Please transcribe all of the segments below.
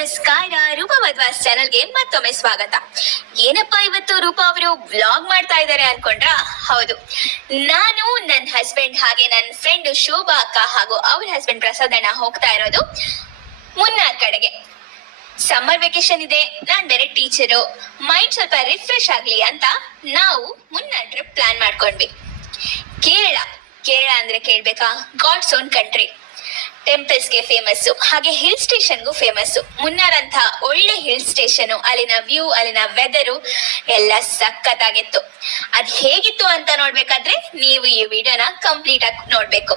ನಮಸ್ಕಾರ, ರೂಪಾ ಮಧ್ವಾಸ್ ಚಾನಲ್ಗೆ ಮತ್ತೊಮ್ಮೆ ಸ್ವಾಗತ. ಏನಪ್ಪಾ ಇವತ್ತು ರೂಪಾ ಅವರು ವ್ಲಾಗ್ ಮಾಡ್ತಾ ಇದ್ದಾರೆ ಅನ್ಕೊಂಡ್ರಾ? ಹೌದು, ನಾನು ನನ್ನ ಹಸ್ಬೆಂಡ್ ಹಾಗೆ ನನ್ನ ಫ್ರೆಂಡ್ ಶೋಭಾ ಅಕ್ಕ ಹಾಗೂ ಅವ್ರ ಹಸ್ಬೆಂಡ್ ಪ್ರಸಾದ್ ಅಣ್ಣ ಹೋಗ್ತಾ ಇರೋದು ಮುನ್ನಾರ್ ಕಡೆಗೆ. ಸಮ್ಮರ್ ವೆಕೇಶನ್ ಇದೆ, ನಾನ್ ಬೇರೆ ಟೀಚರು, ಮೈಂಡ್ ಸ್ವಲ್ಪ ರಿಫ್ರೆಶ್ ಆಗ್ಲಿ ಅಂತ ನಾವು ಮುನ್ನಾರ್ ಟ್ರಿಪ್ ಪ್ಲಾನ್ ಮಾಡ್ಕೊಂಡ್ವಿ. ಕೇರಳ ಅಂದ್ರೆ ಕೇಳ್ಬೇಕಾ? God's own country. ಟೆಂಪಲ್ಸ್ಗೆ ಫೇಮಸ್, ಹಾಗೆ ಹಿಲ್ ಸ್ಟೇಷನ್ಗೂ ಫೇಮಸ್. ಮುನ್ನಾರ್ ಅಂತ ಒಳ್ಳೆ ಹಿಲ್ ಸ್ಟೇಷನ್, ಅಲ್ಲಿನ ವ್ಯೂ, ಅಲ್ಲಿನ ವೆದರು ಎಲ್ಲ ಸಖತ್ತಾಗಿತ್ತು. ಅದ್ ಹೇಗಿತ್ತು ಅಂತ ನೋಡ್ಬೇಕಾದ್ರೆ ನೀವು ಈ ವಿಡಿಯೋನ ಕಂಪ್ಲೀಟ್ ಆಗಿ ನೋಡ್ಬೇಕು.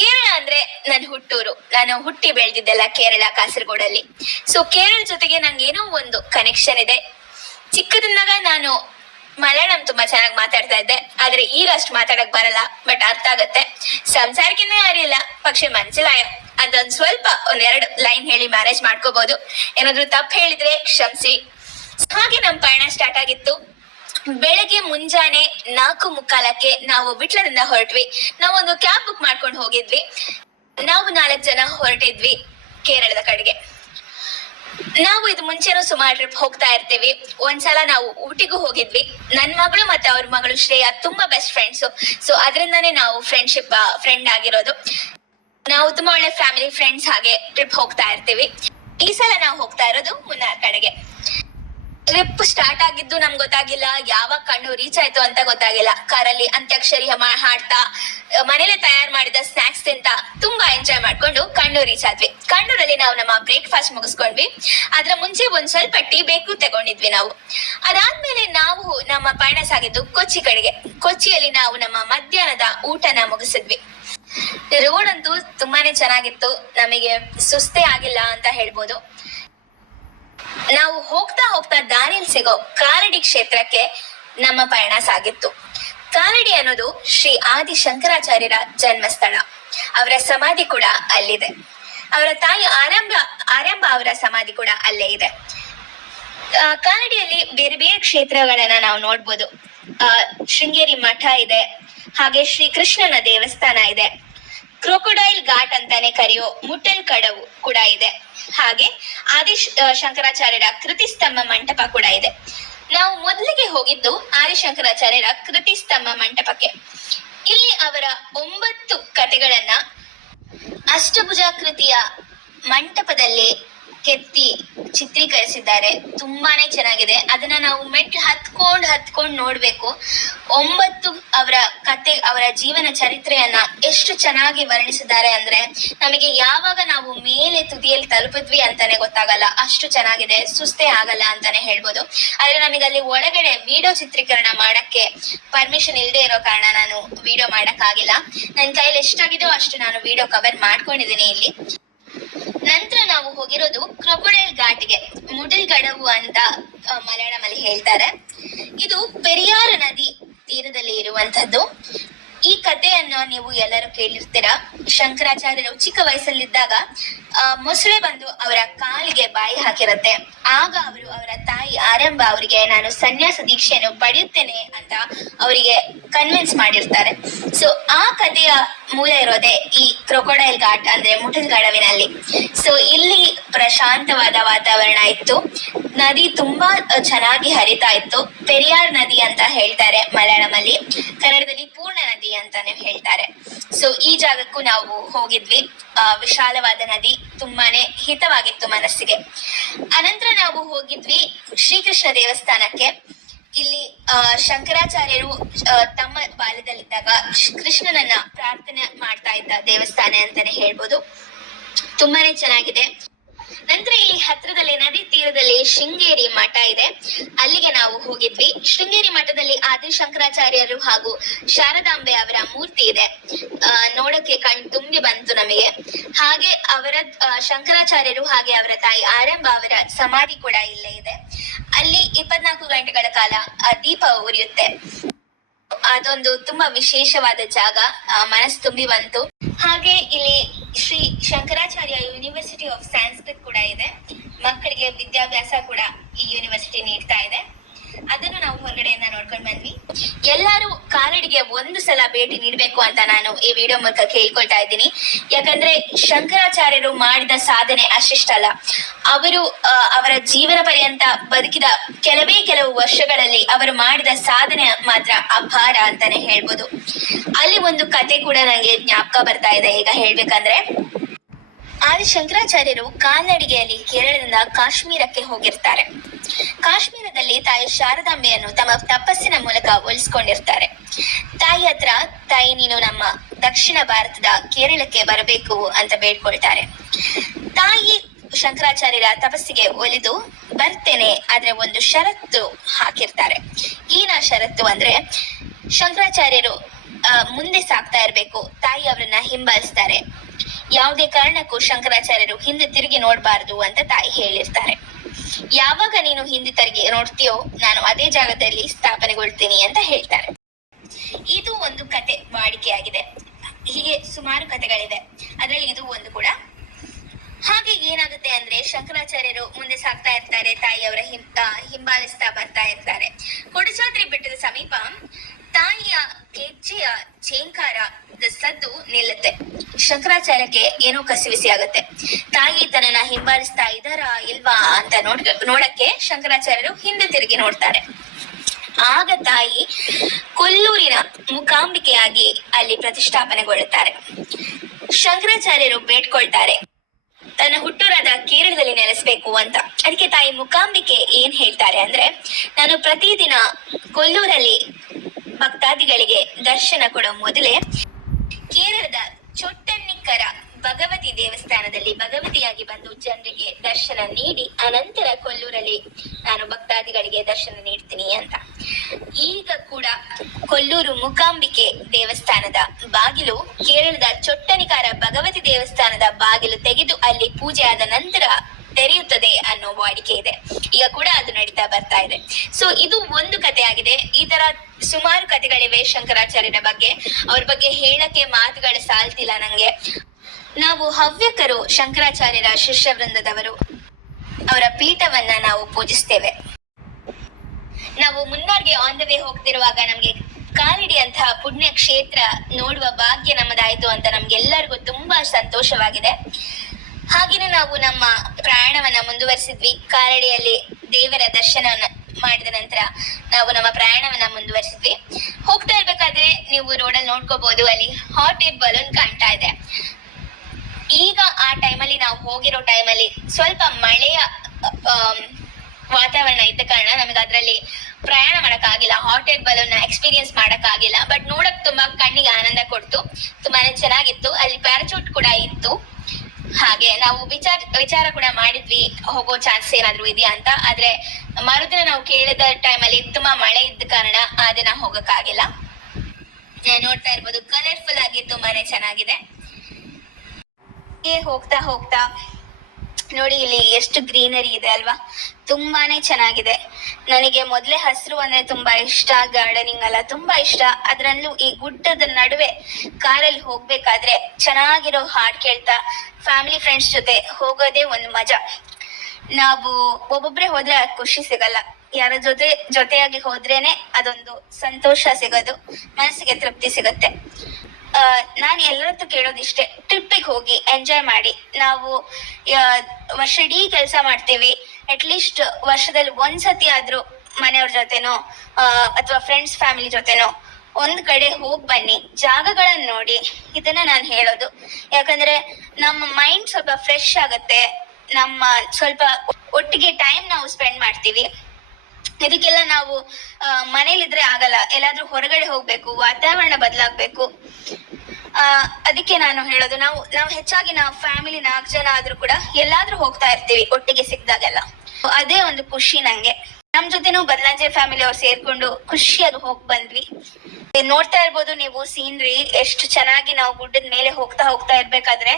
ಕೇರಳ ಅಂದ್ರೆ ನನ್ನ ಹುಟ್ಟೂರು, ನಾನು ಹುಟ್ಟಿ ಬೆಳೆದಿದ್ದೆಲ್ಲ ಕೇರಳ, ಕಾಸರಗೋಡಲ್ಲಿ. ಸೊ ಕೇರಳ ಜೊತೆಗೆ ನಂಗೇನೋ ಒಂದು ಕನೆಕ್ಷನ್ ಇದೆ. ಚಿಕ್ಕದಿದ್ದಾಗ ನಾನು ಮಲಯಾಳಂ ತುಂಬಾ ಚೆನ್ನಾಗಿ ಮಾತಾಡ್ತಾ ಇದ್ದೆ, ಆದ್ರೆ ಈಗ ಅಷ್ಟು ಮಾತಾಡಕ್ ಬರಲ್ಲ, ಬಟ್ ಅರ್ಥ ಆಗತ್ತೆ. ಸಂಸಾರಕ್ಕಿನ್ನೂ ಯಾರಿಲ್ಲ, പക്ഷെ മനസ്സിലായോ ಅದೊಂದ್ ಸ್ವಲ್ಪ ಒಂದೆರಡು ಲೈನ್ ಹೇಳಿ ಮ್ಯಾನೇಜ್ ಮಾಡ್ಕೋಬಹುದು. ಏನಾದ್ರು ತಪ್ಪು ಹೇಳಿದ್ರೆ ಕ್ಷಮಿಸಿ. ಹಾಗೆ ನಮ್ ಪಯಣ ಸ್ಟಾರ್ಟ್ ಆಗಿತ್ತು. ಬೆಳಗ್ಗೆ ಮುಂಜಾನೆ 4:45ಕ್ಕೆ ನಾವು ವಿಟ್ಲದಿಂದ ಹೊರಟ್ವಿ. ನಾವೊಂದು ಕ್ಯಾಬ್ ಬುಕ್ ಮಾಡ್ಕೊಂಡು ಹೋಗಿದ್ವಿ. ನಾವು 4 ಜನ ಹೊರಟಿದ್ವಿ ಕೇರಳದ ಕಡೆಗೆ. ನಾವು ಇದು ಮುಂಚೆನೂ ಸುಮಾರು ಟ್ರಿಪ್ ಹೋಗ್ತಾ ಇರ್ತೀವಿ. ಒಂದ್ಸಲ ನಾವು ಊಟಿಗೂ ಹೋಗಿದ್ವಿ. ನನ್ ಮಗಳು ಮತ್ತೆ ಅವ್ರ ಮಗಳು ಶ್ರೇಯಾ ತುಂಬಾ ಬೆಸ್ಟ್ ಫ್ರೆಂಡ್ಸ್. ಸೊ ಅದರಿಂದಾನೇ ನಾವು ಫ್ರೆಂಡ್ ಆಗಿರೋದು. ನಾವು ತುಂಬಾ ಒಳ್ಳೆ ಫ್ಯಾಮಿಲಿ ಫ್ರೆಂಡ್ಸ್ ಹಾಗೆ ಟ್ರಿಪ್ ಹೋಗ್ತಾ ಇರ್ತೀವಿ. ಈ ಸಲ ನಾವು ಹೋಗ್ತಾ ಇರೋದು ಮುನ್ನಾರ್ ಕಡೆಗೆ. ಟ್ರಿಪ್ ಸ್ಟಾರ್ಟ್ ಆಗಿದ್ದು ನಮ್ಗೆ ಗೊತ್ತಾಗಿಲ್ಲ, ಯಾವಾಗ ಕಣ್ಣು ರೀಚ್ ಆಯ್ತು ಅಂತ ಗೊತ್ತಾಗಿಲ್ಲ. ಕಾರಲ್ಲಿ ಅಂತ್ಯಾಕ್ಷರಿ ಹಾಡ್ತಾ, ಮನೇಲೆ ತಯಾರು ಮಾಡಿದ ಸ್ನಾಕ್ಸ್ ತಿಂತ ತುಂಬಾ ಎಂಜಾಯ್ ಮಾಡ್ಕೊಂಡು ಕಣ್ಣೂರ್ ರೀಚ್ ಆದ್ವಿ. ಕಣ್ಣೂರಲ್ಲಿ ನಾವು ನಮ್ಮ ಬ್ರೇಕ್ಫಾಸ್ಟ್ ಮುಗಿಸ್ಕೊಂಡ್ವಿ. ಅದ್ರ ಮುಂಚೆ ಒಂದ್ ಸ್ವಲ್ಪ ಟೀ ಬೇಕು ತಗೊಂಡಿದ್ವಿ ನಾವು. ಅದಾದ್ಮೇಲೆ ನಾವು ನಮ್ಮ ಪಯಣ ಸಾಗಿದ್ದು ಕೊಚ್ಚಿ ಕಡೆಗೆ. ಕೊಚ್ಚಿಯಲ್ಲಿ ನಾವು ನಮ್ಮ ಮಧ್ಯಾಹ್ನದ ಊಟನ ಮುಗಿಸಿದ್ವಿ. ರೋಡ್ ಅಂತೂ ತುಂಬಾನೇ ಚೆನ್ನಾಗಿತ್ತು, ನಮಗೆ ಸುಸ್ತೇ ಆಗಿಲ್ಲ ಅಂತ ಹೇಳ್ಬೋದು. ನಾವು ಹೋಗ್ತಾ ದಾರಿಯಲ್ಲಿ ಸಿಗೋ ಕಾಲಡಿ ಕ್ಷೇತ್ರಕ್ಕೆ ನಮ್ಮ ಪಯಣ ಸಾಗಿತ್ತು. ಕಾಲಡಿ ಅನ್ನೋದು ಶ್ರೀ ಆದಿ ಶಂಕರಾಚಾರ್ಯರ ಜನ್ಮಸ್ಥಳ. ಅವರ ಸಮಾಧಿ ಕೂಡ ಅಲ್ಲಿದೆ. ಅವರ ತಾಯಿ ಆರಂಭ ಅವರ ಸಮಾಧಿ ಕೂಡ ಅಲ್ಲೇ ಇದೆ. ಕಾಲಡಿಯಲ್ಲಿ ಬೇರೆ ಬೇರೆ ಕ್ಷೇತ್ರಗಳನ್ನ ನಾವು ನೋಡ್ಬೋದು. ಶೃಂಗೇರಿ ಮಠ ಇದೆ, ಹಾಗೆ ಶ್ರೀ ಕೃಷ್ಣನ ದೇವಸ್ಥಾನ ಇದೆ. ಕ್ರೊಕೊಡೈಲ್ ಘಾಟ್ ಅಂತಾನೆ ಕರೆಯೋ ಮುಟ್ಟಲ್ ಕಡವು ಕೂಡ ಇದೆ. ಹಾಗೆ ಆದಿ ಶಂಕರಾಚಾರ್ಯರ ಕೃತಿಸ್ತಂಭ ಮಂಟಪ ಕೂಡ ಇದೆ. ನಾವು ಮೊದಲಿಗೆ ಹೋಗಿದ್ದು ಆದಿಶಂಕರಾಚಾರ್ಯರ ಕೃತಿಸ್ತಂಭ ಮಂಟಪಕ್ಕೆ. ಇಲ್ಲಿ ಅವರ 9 ಕಥೆಗಳನ್ನ ಅಷ್ಟಭುಜಾಕೃತಿಯ ಮಂಟಪದಲ್ಲಿ ಕೆತ್ತಿ ಚಿತ್ರೀಕರಿಸಿದ್ದಾರೆ. ತುಂಬಾನೇ ಚೆನ್ನಾಗಿದೆ. ಅದನ್ನ ನಾವು ಮೆಟ್ಲು ಹತ್ಕೊಂಡ್ ನೋಡ್ಬೇಕು. 9 ಅವರ ಜೀವನ ಚರಿತ್ರೆಯನ್ನ ಎಷ್ಟು ಚೆನ್ನಾಗಿ ವರ್ಣಿಸಿದ್ದಾರೆ ಅಂದ್ರೆ ನಮಗೆ ಯಾವಾಗ ನಾವು ಮೇಲೆ ತುದಿಯಲ್ಲಿ ತಲುಪಿದ್ವಿ ಅಂತಾನೆ ಗೊತ್ತಾಗಲ್ಲ, ಅಷ್ಟು ಚೆನ್ನಾಗಿದೆ. ಸುಸ್ತೇ ಆಗಲ್ಲ ಅಂತಾನೆ ಹೇಳ್ಬೋದು. ಆದ್ರೆ ನಮಗೆ ಅಲ್ಲಿ ಒಳಗಡೆ ವಿಡಿಯೋ ಚಿತ್ರೀಕರಣ ಮಾಡಕ್ಕೆ ಪರ್ಮಿಷನ್ ಇಲ್ಲದೆ ಇರೋ ಕಾರಣ ನಾನು ವಿಡಿಯೋ ಮಾಡಕ್ ಆಗಿಲ್ಲ. ನನ್ನ ಕೈಲಿ ಎಷ್ಟಾಗಿದೆಯೋ ಅಷ್ಟು ನಾನು ವಿಡಿಯೋ ಕವರ್ ಮಾಡ್ಕೊಂಡಿದ್ದೀನಿ ಇಲ್ಲಿ. ನಂತರ ನಾವು ಹೋಗಿರೋದು ಕ್ರೊಕೊಡೈಲ್ ಘಾಟ್ಗೆ. ಮುಟಲ್ ಕಡವು ಅಂತ ಮಲಯಾಳಮಲ್ಲಿ ಹೇಳ್ತಾರೆ. ಇದು ಪೆರಿಯಾರ್ ನದಿ ತೀರದಲ್ಲಿ ಇರುವಂತದ್ದು. ಈ ಕಥೆಯನ್ನು ನೀವು ಎಲ್ಲರೂ ಕೇಳಿರ್ತೀರಾ. ಶಂಕರಾಚಾರ್ಯರು ಚಿಕ್ಕ ವಯಸ್ಸಲ್ಲಿದ್ದಾಗ ಮೊಸಳೆ ಬಂದು ಅವರ ಕಾಲಿಗೆ ಬಾಯಿ ಹಾಕಿರತ್ತೆ. ಆಗ ಅವರು ಅವರ ತಾಯಿ ಆರಂಭ ಅವರಿಗೆ ನಾನು ಸನ್ಯಾಸ ದೀಕ್ಷೆಯನ್ನು ಪಡೆಯುತ್ತೇನೆ ಅಂತ ಅವರಿಗೆ ಕನ್ವಿನ್ಸ್ ಮಾಡಿರ್ತಾರೆ. ಸೊ ಆ ಕಥೆಯ ಮೂಲ ಇರೋದೇ ಈ ಕ್ರೊಕೊಡೈಲ್ ಘಾಟ್ ಅಂದ್ರೆ ಮುಟಲ್ ಕಡವಿನಲ್ಲಿ. ಸೊ ಇಲ್ಲಿ ಪ್ರಶಾಂತವಾದ ವಾತಾವರಣ ಇತ್ತು. ನದಿ ತುಂಬಾ ಚೆನ್ನಾಗಿ ಹರಿತಾ ಇತ್ತು. ಪೆರಿಯಾರ್ ನದಿ ಅಂತ ಹೇಳ್ತಾರೆ ಮಲಯಾಳಮಲ್ಲಿ, ಕನ್ನಡದಲ್ಲಿ ಪೂರ್ಣ ನದಿ ಅಂತಾನೆ ಹೇಳ್ತಾರೆ. ಸೊ ಈ ಜಾಗಕ್ಕೂ ನಾವು ಹೋಗಿದ್ವಿ. ವಿಶಾಲವಾದ ನದಿ, ತುಂಬಾನೇ ಹಿತವಾಗಿತ್ತು ಮನಸ್ಸಿಗೆ. ಅನಂತರ ನಾವು ಹೋಗಿದ್ವಿ ಶ್ರೀಕೃಷ್ಣ ದೇವಸ್ಥಾನಕ್ಕೆ. ಇಲ್ಲಿ ಶಂಕರಾಚಾರ್ಯರು ತಮ್ಮ ಬಾಲ್ಯದಲ್ಲಿದ್ದಾಗ ಕೃಷ್ಣನನ್ನ ಪ್ರಾರ್ಥನೆ ಮಾಡ್ತಾ ಇದ್ದ ದೇವಸ್ಥಾನ ಅಂತಾನೆ ಹೇಳ್ಬೋದು. ತುಂಬಾನೇ ಚೆನ್ನಾಗಿದೆ. ನಂತರ ಇಲ್ಲಿ ಹತ್ರದಲ್ಲಿ ನದಿ ತೀರದಲ್ಲಿ ಶೃಂಗೇರಿ ಮಠ ಇದೆ, ಅಲ್ಲಿಗೆ ನಾವು ಹೋಗಿದ್ವಿ. ಶೃಂಗೇರಿ ಮಠದಲ್ಲಿ ಆದಿ ಶಂಕರಾಚಾರ್ಯರು ಹಾಗೂ ಶಾರದಾಂಬೆ ಅವರ ಮೂರ್ತಿ ಇದೆ. ನೋಡಕ್ಕೆ ಕಣ್ ತುಂಬಿ ಬಂತು ನಮಗೆ. ಹಾಗೆ ಅವರ ಶಂಕರಾಚಾರ್ಯರು ಹಾಗೆ ಅವರ ತಾಯಿ ಆರಂಭ ಅವರ ಸಮಾಧಿ ಕೂಡ ಇಲ್ಲೇ ಇದೆ. ಅಲ್ಲಿ 24 ಗಂಟೆಗಳ ಕಾಲ ದೀಪ ಉರಿಯುತ್ತೆ. ಅದೊಂದು ತುಂಬಾ ವಿಶೇಷವಾದ ಜಾಗ, ಮನಸ್ಸು ತುಂಬಿ ಬಂತು. ಹಾಗೆ ಇಲ್ಲಿ ಶ್ರೀ ಶಂಕರಾಚಾರ್ಯ ಯೂನಿವರ್ಸಿಟಿ ಆಫ್ ಸಂಸ್ಕೃತ್ ಕೂಡ ಇದೆ. ಮಕ್ಕಳಿಗೆ ವಿದ್ಯಾಭ್ಯಾಸ ಕೂಡ ಈ ಯೂನಿವರ್ಸಿಟಿ ನೀಡ್ತಾ ಇದೆ. ಅದನ್ನು ನಾವು ಹೊರಗಡೆಯಿಂದ ನೋಡ್ಕೊಂಡು ಬಂದ್ವಿ. ಎಲ್ಲರೂ ಕಾಲಡಿಗೆ ಒಂದು ಸಲ ಭೇಟಿ ನೀಡಬೇಕು ಅಂತ ನಾನು ಈ ವಿಡಿಯೋ ಮೂಲಕ ಕೇಳ್ಕೊಳ್ತಾ ಇದ್ದೀನಿ. ಯಾಕಂದ್ರೆ ಶಂಕರಾಚಾರ್ಯರು ಮಾಡಿದ ಸಾಧನೆ ಅಷ್ಟಿಷ್ಟಲ್ಲ, ಅವರು ಅವರ ಜೀವನ ಪರ್ಯಂತ ಬದುಕಿದ ಕೆಲವು ವರ್ಷಗಳಲ್ಲಿ ಅವರು ಮಾಡಿದ ಸಾಧನೆ ಮಾತ್ರ ಅಪಾರ ಅಂತಾನೆ ಹೇಳ್ಬೋದು. ಅಲ್ಲಿ ಒಂದು ಕತೆ ಕೂಡ ನಂಗೆ ಜ್ಞಾಪಕ ಬರ್ತಾ ಇದೆ ಈಗ ಹೇಳ್ಬೇಕಂದ್ರೆ. ಆದಿ ಶಂಕರಾಚಾರ್ಯರು ಕಾಲ್ನಡಿಗೆಯಲ್ಲಿ ಕೇರಳದಿಂದ ಕಾಶ್ಮೀರಕ್ಕೆ ಹೋಗಿರ್ತಾರೆ. ಕಾಶ್ಮೀರದಲ್ಲಿ ತಾಯಿ ಶಾರದಾಂಬೆಯನ್ನು ತಮ್ಮ ತಪಸ್ಸಿನ ಮೂಲಕ ಒಲಿಸ್ಕೊಂಡಿರ್ತಾರೆ. ತಾಯಿ ಹತ್ರ, ತಾಯಿ ನೀನು ನಮ್ಮ ದಕ್ಷಿಣ ಭಾರತದ ಕೇರಳಕ್ಕೆ ಬರಬೇಕು ಅಂತ ಬೇಡ್ಕೊಳ್ತಾರೆ. ತಾಯಿ ಶಂಕರಾಚಾರ್ಯರ ತಪಸ್ಸಿಗೆ ಒಲಿದು ಬರ್ತೇನೆ, ಆದ್ರೆ ಒಂದು ಷರತ್ತು ಹಾಕಿರ್ತಾರೆ. ಏನ ಷರತ್ತು ಅಂದ್ರೆ, ಶಂಕರಾಚಾರ್ಯರು ಮುಂದೆ ಸಾಗ್ತಾ ಇರ್ಬೇಕು, ತಾಯಿ ಅವರನ್ನ ಹಿಂಬಾಲಿಸ್ತಾರೆ. ಯಾವುದೇ ಕಾರಣಕ್ಕೂ ಶಂಕರಾಚಾರ್ಯರು ಹಿಂದೆ ತಿರುಗಿ ನೋಡ್ಬಾರ್ದು ಅಂತ ತಾಯಿ ಹೇಳಿರ್ತಾರೆ. ಯಾವಾಗ ನೀನು ಹಿಂದೆ ತಿರುಗಿ ನೋಡ್ತೀಯೋ ನಾನು ಅದೇ ಜಾಗದಲ್ಲಿ ಸ್ಥಾಪನೆಗೊಳ್ತೀನಿ ಅಂತ ಹೇಳ್ತಾರೆ. ಇದು ಒಂದು ಕತೆ ವಾಡಿಕೆಯಾಗಿದೆ. ಹೀಗೆ ಸುಮಾರು ಕತೆಗಳಿವೆ, ಅದರಲ್ಲಿ ಇದು ಒಂದು ಕೂಡ. ಹಾಗೆ ಏನಾಗುತ್ತೆ ಅಂದ್ರೆ, ಶಂಕರಾಚಾರ್ಯರು ಮುಂದೆ ಸಾಗ್ತಾ ಇರ್ತಾರೆ, ತಾಯಿಯವರ ಹಿಂಬಾಲಿಸ್ತಾ ಬರ್ತಾ ಇರ್ತಾರೆ. ಕೊಡಚಾದ್ರಿ ಬೆಟ್ಟದ ಸಮೀಪ ತಾಯಿಯ ಹೆಜ್ಜೆಯ ಝೇಂಕಾರದ ಸದ್ದು ನಿಲ್ಲುತ್ತೆ. ಶಂಕರಾಚಾರ್ಯಕ್ಕೆ ಏನೋ ಕಸಿವಿಸಿ ಆಗುತ್ತೆ. ತಾಯಿ ತನ್ನನ್ನ ಹಿಂಬಾಲಿಸ್ತಾ ಇದ್ದಾರಾ ಇಲ್ವಾ ಅಂತ ನೋಡಕ್ಕೆ ಶಂಕರಾಚಾರ್ಯರು ಹಿಂದೆ ತಿರುಗಿ ನೋಡ್ತಾರೆ. ಆಗ ತಾಯಿ ಕೊಲ್ಲೂರಿನ ಮೂಕಾಂಬಿಕೆಯಾಗಿ ಅಲ್ಲಿ ಪ್ರತಿಷ್ಠಾಪನೆಗೊಳ್ಳುತ್ತಾರೆ. ಶಂಕರಾಚಾರ್ಯರು ಬೇಡ್ಕೊಳ್ತಾರೆ ತನ್ನ ಹುಟ್ಟೂರಾದ ಕೇರಳದಲ್ಲಿ ನೆಲೆಸಬೇಕು ಅಂತ. ಅದಕ್ಕೆ ತಾಯಿ ಮೂಕಾಂಬಿಕೆ ಏನ್ ಹೇಳ್ತಾರೆ ಅಂದ್ರೆ, ನಾನು ಪ್ರತಿದಿನ ಕೊಲ್ಲೂರಲ್ಲಿ ಭಕ್ತಾದಿಗಳಿಗೆ ದರ್ಶನ ಕೊಡೋ ಮೊದಲೇ ಕೇರಳದ ಚೊಟ್ಟನ್ನಿಕ್ಕರ ಭಗವತಿ ದೇವಸ್ಥಾನದಲ್ಲಿ ಭಗವತಿಯಾಗಿ ಬಂದು ಜನರಿಗೆ ದರ್ಶನ ನೀಡಿ ಅನಂತರ ಕೊಲ್ಲೂರಲ್ಲಿ ನಾನು ಭಕ್ತಾದಿಗಳಿಗೆ ದರ್ಶನ ನೀಡ್ತೀನಿ ಅಂತ. ಈಗ ಕೂಡ ಕೊಲ್ಲೂರು ಮೂಕಾಂಬಿಕೆ ದೇವಸ್ಥಾನದ ಬಾಗಿಲು ಕೇರಳದ ಚೊಟ್ಟನಿಕಾರ ಭಗವತಿ ದೇವಸ್ಥಾನದ ಬಾಗಿಲು ತೆಗೆದು ಅಲ್ಲಿ ಪೂಜೆ ಆದ ನಂತರ ತೆರೆಯುತ್ತದೆ ಅನ್ನೋ ವಾಡಿಕೆ ಇದೆ. ಈಗ ಕೂಡ ಅದು ನಡೀತಾ ಬರ್ತಾ ಇದೆ. ಸೊ ಇದು ಒಂದು ಕತೆ ಆಗಿದೆ. ಈ ತರ ಸುಮಾರು ಕತೆಗಳಿವೆ ಶಂಕರಾಚಾರ್ಯರ ಬಗ್ಗೆ. ಅವ್ರ ಬಗ್ಗೆ ಹೇಳಕ್ಕೆ ಮಾತುಗಳು ಸಾಲ್ತಿಲ್ಲ ನಂಗೆ. ನಾವು ಹವ್ಯಕರು ಶಂಕರಾಚಾರ್ಯರ ಶಿಷ್ಯ ವೃಂದದವರು. ಅವರ ಪೀಠವನ್ನ ನಾವು ಪೂಜಿಸ್ತೇವೆ. ನಾವು ಮುನ್ನಾರ್ಗೆ ಆನ್ ದ ವೇ ಹೋಗ್ತಿರುವಾಗ ನಮ್ಗೆ ಕಾಲಿಡಿಯಂತಹ ಪುಣ್ಯ ಕ್ಷೇತ್ರ ನೋಡುವ ಭಾಗ್ಯ ನಮ್ಮದಾಯ್ತು ಅಂತ ನಮ್ಗೆಲ್ಲರಿಗೂ ತುಂಬಾ ಸಂತೋಷವಾಗಿದೆ. ಹಾಗೇನೆ ನಾವು ನಮ್ಮ ಪ್ರಯಾಣವನ್ನ ಮುಂದುವರಿಸಿದ್ವಿ. ಕಾಲಡಿಯಲ್ಲಿ ದೇವರ ದರ್ಶನ ಮಾಡಿದ ನಂತರ ನಾವು ನಮ್ಮ ಪ್ರಯಾಣವನ್ನ ಮುಂದುವರಿಸಿದ್ವಿ. ಹೋಗ್ತಾ ಇರ್ಬೇಕಾದ್ರೆ ನೀವು ರೋಡಲ್ಲಿ ನೋಡ್ಕೋಬಹುದು, ಅಲ್ಲಿ ಹಾಟ್ ಏರ್ ಬಲೂನ್ ಕಾಣ್ತಾ ಇದೆ. ಈಗ ಆ ಟೈಮಲ್ಲಿ ನಾವು ಹೋಗಿರೋ ಟೈಮಲ್ಲಿ ಸ್ವಲ್ಪ ಮಳೆಯ ವಾತಾವರಣ ಇದ್ದ ಕಾರಣ ನಮಗೆ ಅದರಲ್ಲಿ ಪ್ರಯಾಣ ಮಾಡಕ್ಕಾಗಿಲ್ಲ, ಹಾಟ್ ಏರ್ ಬಲೂನ್ ಎಕ್ಸ್ಪೀರಿಯನ್ಸ್ ಮಾಡಕ್ಕಾಗಿಲ್ಲ. ಬಟ್ ನೋಡಕ್ ತುಂಬಾ ಕಣ್ಣಿಗೆ ಆನಂದ ಕೊಡ್ತು, ತುಂಬಾನೇ ಚೆನ್ನಾಗಿತ್ತು. ಅಲ್ಲಿ ಪ್ಯಾರಾಚೂಟ್ ಕೂಡ ಇತ್ತು. ಹಾಗೆ ನಾವು ವಿಚಾರ ಕೂಡ ಮಾಡಿದ್ವಿ, ಹೋಗೋ ಚಾನ್ಸ್ ಏನಾದ್ರು ಇದೆಯಾ ಅಂತ. ಆದ್ರೆ ಮರುದಿನ ನಾವು ಕೇಳಿದ ಟೈಮಲ್ಲಿ ತುಂಬಾ ಮಳೆ ಇದ್ದ ಕಾರಣ ಆ ದಿನ ಹೋಗಕ್ಕಾಗಿಲ್ಲ. ನೋಡ್ತಾ ಇರ್ಬೋದು, ಕಲರ್ಫುಲ್ ಆಗಿ ತುಂಬಾನೇ ಚೆನ್ನಾಗಿದೆ. ಹೋಗ್ತಾ ಹೋಗ್ತಾ ನೋಡಿ, ಇಲ್ಲಿ ಎಷ್ಟು ಗ್ರೀನರಿ ಇದೆ ಅಲ್ವಾ, ತುಂಬಾನೇ ಚೆನ್ನಾಗಿದೆ. ನನಗೆ ಮೊದ್ಲೇ ಹಸಿರು ಅಂದ್ರೆ ತುಂಬಾ ಇಷ್ಟ, ಗಾರ್ಡನಿಂಗ್ ಎಲ್ಲ ತುಂಬಾ ಇಷ್ಟ. ಅದ್ರಲ್ಲೂ ಈ ಗುಡ್ಡದ ನಡುವೆ ಕಾರಲ್ಲಿ ಹೋಗ್ಬೇಕಾದ್ರೆ ಚೆನ್ನಾಗಿರೋ ಹಾಡ್ ಕೇಳ್ತಾ ಫ್ಯಾಮಿಲಿ ಫ್ರೆಂಡ್ಸ್ ಜೊತೆ ಹೋಗೋದೇ ಒಂದು ಮಜಾ. ನಾವು ಒಬ್ಬೊಬ್ರೆ ಹೋದ್ರೆ ಖುಷಿ ಸಿಗಲ್ಲ, ಯಾರ ಜೊತೆಯಾಗಿ ಹೋದ್ರೇನೆ ಅದೊಂದು ಸಂತೋಷ ಸಿಗೋದು, ಮನಸ್ಸಿಗೆ ತೃಪ್ತಿ ಸಿಗುತ್ತೆ. ನಾನು ಎಲ್ಲರದ್ದು ಕೇಳೋದಿಷ್ಟೇ, ಟ್ರಿಪ್ಪಿಗೆ ಹೋಗಿ ಎಂಜಾಯ್ ಮಾಡಿ. ನಾವು ವರ್ಷಡೀ ಕೆಲಸ ಮಾಡ್ತೀವಿ, ಅಟ್ಲೀಸ್ಟ್ ವರ್ಷದಲ್ಲಿ ಒಂದ್ಸತಿ ಆದ್ರೂ ಮನೆಯವ್ರ ಜೊತೆನೋ ಅಥವಾ ಫ್ರೆಂಡ್ಸ್ ಫ್ಯಾಮಿಲಿ ಜೊತೆನೋ ಒಂದ್ ಕಡೆ ಹೋಗ್ ಬನ್ನಿ, ಜಾಗಗಳನ್ನ ನೋಡಿ. ಇದನ್ನ ನಾನು ಹೇಳೋದು. ಯಾಕಂದ್ರೆ ನಮ್ಮ ಮೈಂಡ್ ಸ್ವಲ್ಪ ಫ್ರೆಶ್ ಆಗತ್ತೆ, ನಮ್ಮ ಸ್ವಲ್ಪ ಒಟ್ಟಿಗೆ ಟೈಮ್ ನಾವು ಸ್ಪೆಂಡ್ ಮಾಡ್ತೀವಿ. ಇದಕ್ಕೆಲ್ಲ ನಾವು ಮನೇಲಿದ್ರೆ ಆಗಲ್ಲ, ಎಲ್ಲಾದ್ರೂ ಹೊರಗಡೆ ಹೋಗ್ಬೇಕು, ವಾತಾವರಣ ಬದಲಾಗ್ಬೇಕು. ಅದಕ್ಕೆ ನಾನು ಹೇಳೋದು, ನಾವು ಹೆಚ್ಚಾಗಿ ನಾವು ಫ್ಯಾಮಿಲಿ 4 ಜನ ಆದ್ರೂ ಕೂಡ ಎಲ್ಲಾದ್ರೂ ಹೋಗ್ತಾ ಇರ್ತೀವಿ ಒಟ್ಟಿಗೆ ಸಿಕ್ದಾಗೆಲ್ಲ. ಅದೇ ಒಂದು ಖುಷಿ ನಂಗೆ. ನಮ್ ಜೊತೆನೂ ಬದಲಾಂಜೆ ಫ್ಯಾಮಿಲಿ ಅವ್ರು ಸೇರ್ಕೊಂಡು ಖುಷಿಯಾಗಿ ಹೋಗ್ ಬಂದ್ವಿ. ನೋಡ್ತಾ ಇರ್ಬೋದು ನೀವು ಸೀನ್ರಿ, ಎಷ್ಟು ಚೆನ್ನಾಗಿ ನಾವು ಗುಡ್ಡದ ಮೇಲೆ ಹೋಗ್ತಾ ಇರ್ಬೇಕಾದ್ರೆ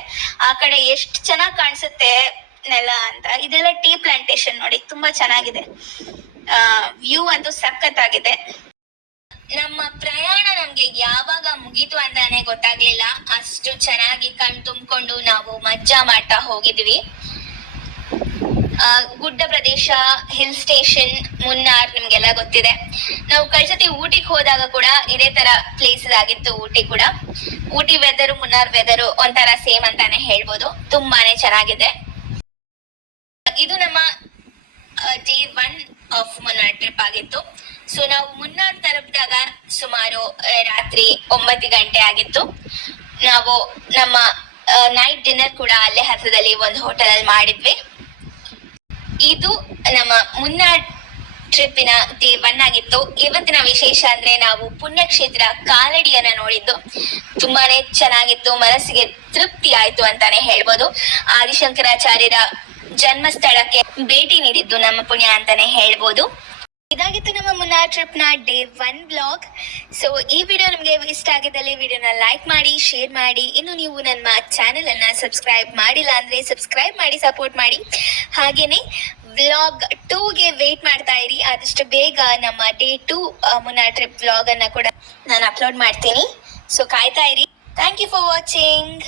ಆ ಕಡೆ ಎಷ್ಟು ಚೆನ್ನಾಗಿ ಕಾಣಿಸುತ್ತೆ ನೆಲ ಅಂತ. ಇದೆಲ್ಲ ಟೀ ಪ್ಲಾಂಟೇಶನ್ ನೋಡಿ, ತುಂಬಾ ಚೆನ್ನಾಗಿದೆ. ವ್ಯೂ ಅಂತೂ ಸಖತ್ತಾಗಿದೆ. ನಮ್ಮ ಪ್ರಯಾಣ ನಮ್ಗೆ ಯಾವಾಗ ಮುಗೀತು ಅಂತಾನೆ ಗೊತ್ತಾಗ್ಲಿಲ್ಲ, ಅಷ್ಟು ಚೆನ್ನಾಗಿ ಕಣ್ ತುಂಬಿಕೊಂಡು ನಾವು ಮಜ್ಜಾ ಮಾಡ್ತಾ ಹೋಗಿದ್ವಿ. ಗುಡ್ಡ ಪ್ರದೇಶ, ಹಿಲ್ ಸ್ಟೇಷನ್, ಮುನ್ನಾರ್ ನಿಮ್ಗೆಲ್ಲ ಗೊತ್ತಿದೆ. ನಾವು ಕಳ್ಸತಿ ಊಟಿಗೆ ಹೋದಾಗ ಕೂಡ ಇದೇ ತರ ಪ್ಲೇಸಸ್ ಆಗಿತ್ತು. ಊಟಿ ಕೂಡ, ಊಟಿ ವೆದರು ಮುನ್ನಾರ್ ವೆದರು ಒಂಥರ ಸೇಮ್ ಅಂತಾನೆ ಹೇಳ್ಬೋದು. ತುಂಬಾನೇ ಚೆನ್ನಾಗಿದೆ. ಇದು ನಮ್ಮ ಡೇ 1 ಆಫ್ ಮುನ್ನಾರ್ ಟ್ರಿಪ್ ಆಗಿತ್ತು. ಸೊ ನಾವು ಮುನ್ನಾರ್ ತಲುಪಿದಾಗ ಸುಮಾರು ರಾತ್ರಿ 9 ಗಂಟೆ ಆಗಿತ್ತು. ನಾವು ನಮ್ಮ ನೈಟ್ ಡಿನ್ನರ್ ಕೂಡ ಅಲ್ಲೇ ಹತ್ರದಲ್ಲಿ ಒಂದು ಹೋಟೆಲ್ ಅಲ್ಲಿ ಮಾಡಿದ್ವಿ. ಇದು ನಮ್ಮ ಮುನ್ನಾರ್ ಟ್ರಿಪ್ಪಿನ ಡೇ 1 ಆಗಿತ್ತು. ಇವತ್ತಿನ ವಿಶೇಷ ಅಂದ್ರೆ ನಾವು ಪುಣ್ಯಕ್ಷೇತ್ರ ಕಾಲಡಿಯನ್ನ ನೋಡಿದ್ದು. ತುಂಬಾನೇ ಚೆನ್ನಾಗಿತ್ತು, ಮನಸ್ಸಿಗೆ ತೃಪ್ತಿ ಆಯ್ತು ಅಂತಾನೆ ಹೇಳ್ಬೋದು. ಆದಿಶಂಕರಾಚಾರ್ಯರ ಜನ್ಮಸ್ಥಳಕ್ಕೆ ಭೇಟಿ ನೀಡಿದ್ದು ನಮ್ಮ ಪುಣ್ಯ ಅಂತಾನೆ ಹೇಳ್ಬೋದು. ಇದಾಗಿತ್ತು ನಮ್ಮ ಮುನ್ನಾರ್ ಟ್ರಿಪ್ ನ ಡೇ 1 ಬ್ಲಾಗ್. ಸೊ ಈ ವಿಡಿಯೋ ನಿಮಗೆ ಇಷ್ಟ ಆಗಿದ್ದಲ್ಲಿ ವಿಡಿಯೋನ ಲೈಕ್ ಮಾಡಿ, ಶೇರ್ ಮಾಡಿ. ಇನ್ನು ನೀವು ನನ್ನ ಚಾನೆಲ್ ಅನ್ನ ಸಬ್ಸ್ಕ್ರೈಬ್ ಮಾಡಿಲ್ಲ ಅಂದ್ರೆ ಸಬ್ಸ್ಕ್ರೈಬ್ ಮಾಡಿ, ಸಪೋರ್ಟ್ ಮಾಡಿ. ಹಾಗೇನೆ ವ್ಲಾಗ್ 2ಗೆ ವೇಟ್ ಮಾಡ್ತಾ ಇರಿ. ಆದಷ್ಟು ಬೇಗ ನಮ್ಮ ಡೇ 2 ಮುನ್ನಾರ್ ಟ್ರಿಪ್ ವ್ಲಾಗ್ ಅನ್ನ ಕೂಡ ನಾನು ಅಪ್ಲೋಡ್ ಮಾಡ್ತೀನಿ. ಸೊ ಕಾಯ್ತಾ ಇರಿ. Thank you for watching.